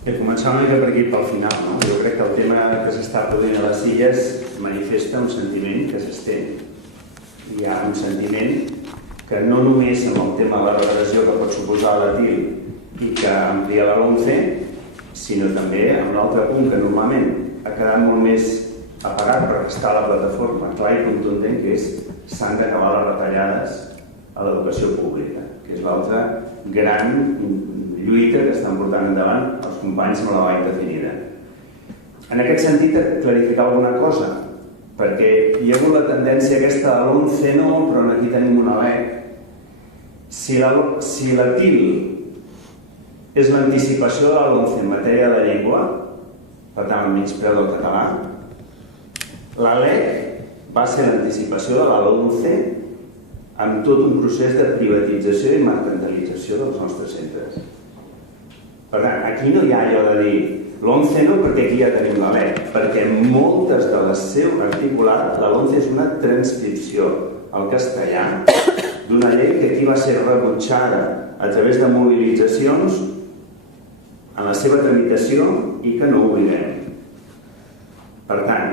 Començar una mica per aquí pel final, no? Jo crec que el tema que s'està produint a les Illes manifesta un sentiment que s'estén. Hi ha un sentiment que no només amb el tema de la repressió que pot suposar la TIL i que amplia la LOMCE, sinó també amb l'altre punt que normalment ha quedat molt més apagat perquè està a la plataforma clar i contundent, que és s'han d'acabar les retallades a l'educació pública, que és l'altra gran lluita que estan portant endavant els companys amb la vaga indefinida. En aquest sentit, clarificar alguna cosa, perquè hi ha hagut la tendència aquesta de l'11 no, però aquí tenim una LEC. Si la TIL és l'anticipació de la LOMCE en matèria de llengua, per tant, el menyspreu del català, la LEC va ser l'anticipació de la LOMCE amb tot un procés de privatització i mercantilització dels nostres centres. Per tant, aquí no hi ha allò de dir l'11 no perquè aquí ja tenim la LEC, perquè moltes de les seu articulat, la LOMCE és una transcripció al castellà d'una llei que aquí va ser rebutjada a través de mobilitzacions en la seva tramitació i que no oblidem. Per tant,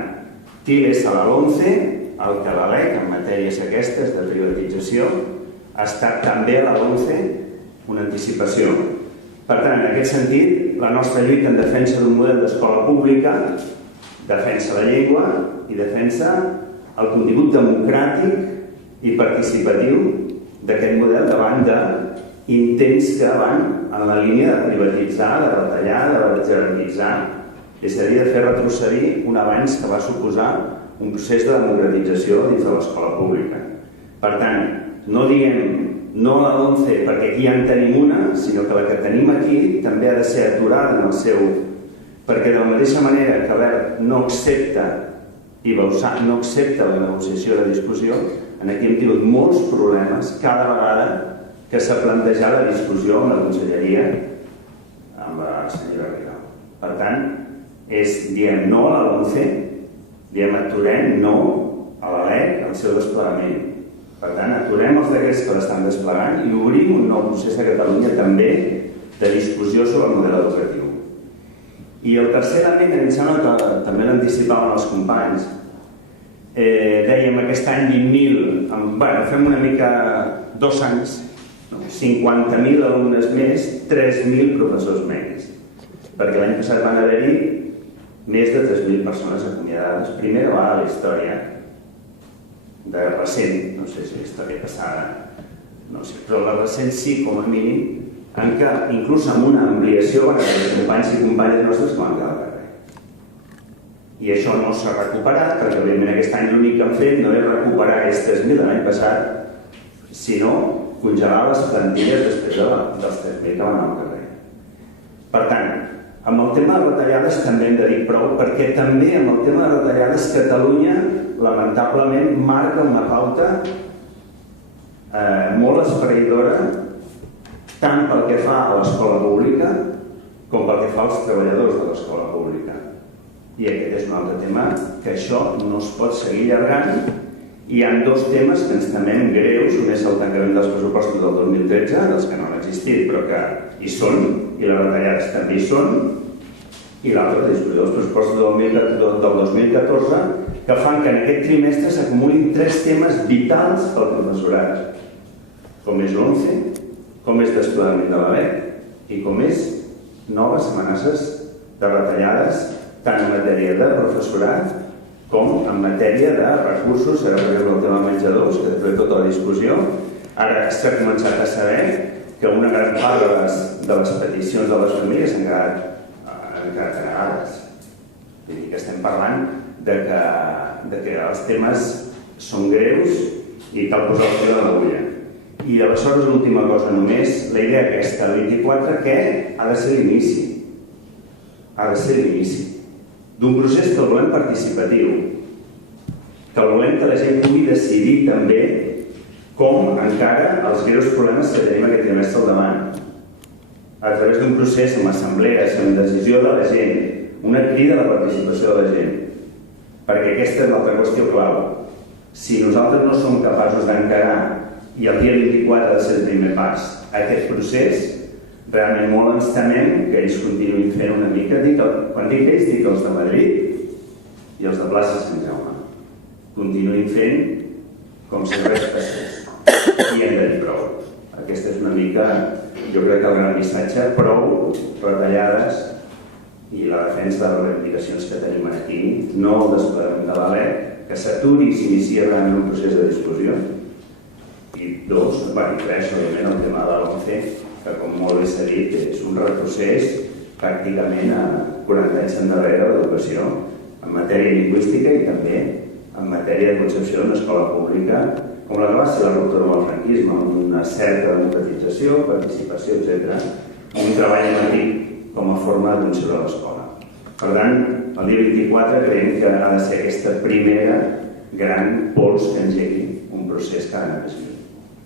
TIL és a la LOMCE, el que la LEC en matèries aquestes de privatització ha estat també a la LOMCE una anticipació. Per tant, en aquest sentit, la nostra lluita en defensa d'un model d'escola pública defensa la llengua i defensa el contingut democràtic i participatiu d'aquest model davant d'intents que van en la línia de privatitzar, de retallar, de jerarquitzar, és a dir, de fer retrocedir un avanç que va suposar un procés de democratització dins de l'escola pública. Per tant, no diguem no a la LOMCE perquè aquí ja en tenim una, sinó que la que tenim aquí també ha de ser aturada en el seu... Perquè de la mateixa manera que l'ERC no accepta i Bausà no accepta la negociació i la discussió, aquí hem tingut molts problemes cada vegada que s'ha plantejat la discussió amb la conselleria, amb la senyora Rigau. Per tant, diem no a la LOMCE, diem aturem no a la LEC, al seu desplegament. Per tant, aturem els decrets que l'estan desplegant i obrim un nou procés a Catalunya també de discussió sobre el model educatiu. I el tercer element, em sembla que també l'anticipaven els companys, dèiem aquest any 20.000, fem una mica 2 anys, 50.000 alumnes més, 3.000 professors menys. Perquè l'any passat van haver-hi més de 3.000 persones acomiadades, primera vegada a la història, de recent, no sé si la història passada, no sé, però la recent sí, com a mínim, en què inclús amb una ampliació van haver companys i companyes nostres que van quedar al carrer. I això no s'ha recuperat, perquè evidentment aquest any l'únic que han fet no és recuperar aquests 3.000 de l'any passat, sinó congelar les plantilles després dels 3.000 que van al carrer. Per tant, amb el tema de retallades també hem de dir prou, perquè també amb el tema de retallades Catalunya, lamentablement, marca una pauta molt esfereïdora, tant pel que fa a l'escola pública com pel que fa als treballadors de l'escola pública. I aquest és un altre tema, que això no es pot seguir allargant. Hi ha 2 temes que ens temem greus, un és el tancament dels pressupostos del 2013, dels que no han existit però que hi són, i les retallades també hi són, i l'altre, la discussió dels pressupostos del 2014, que fan que en aquest trimestre s'acumulin 3 temes vitals pel professorat, com és l'11, com és desplegament de la LEC i com és noves amenaces de retallades tant en matèria de professorat com en matèria de recursos, ara per exemple el tema menjadors, que després de tota la discussió, ara s'ha començat a saber que una gran part de les peticions de les famílies han quedat denegades. Vull dir que estem parlant de que els temes són greus i cal posar el fil a l'agulla. I aleshores l'última cosa només, la idea aquesta, el 24, que ha de ser l'inici. Ha de ser l'inici d'un procés que el volem participatiu, que el volem que la gent pugui decidir també com encara els greus problemes que tenim aquest trimestre al davant, a través d'un procés amb assemblees, amb decisió de la gent, una crida a la participació de la gent, perquè aquesta és l'altra qüestió clau. Si nosaltres no som capaços d'encarar, i el dia 24 ha de ser el primer pas, aquest procés, realment molt ens temem que ells continuïn fent una mica, quan dic ells, dic els de Madrid i els de plaça Sant Jaume, continuïn fent com si res passés. I hem de dir prou. Aquesta és una mica, jo crec que el gran missatge, prou retallades i la defensa de les reivindicacions que tenim aquí, no el desplegament de la LEC, que s'aturi i s'inicia realment un procés de discussió. I dos, i tres, òbviament, el tema de l'ONCE, que com molt bé s'ha dit, és un retrocés pràcticament a 40 anys endarrere d'educació en matèria lingüística i també en matèria de concepció d'una escola pública com la que va ser la ruptura amb el franquisme, amb una certa democratització, participació, etc., i un treball anàtic com a forma de concebre l'escola. Per tant, el dia 24 creiem que ha de ser aquesta primera gran pols que engegui un procés que ha d'anar més lluny.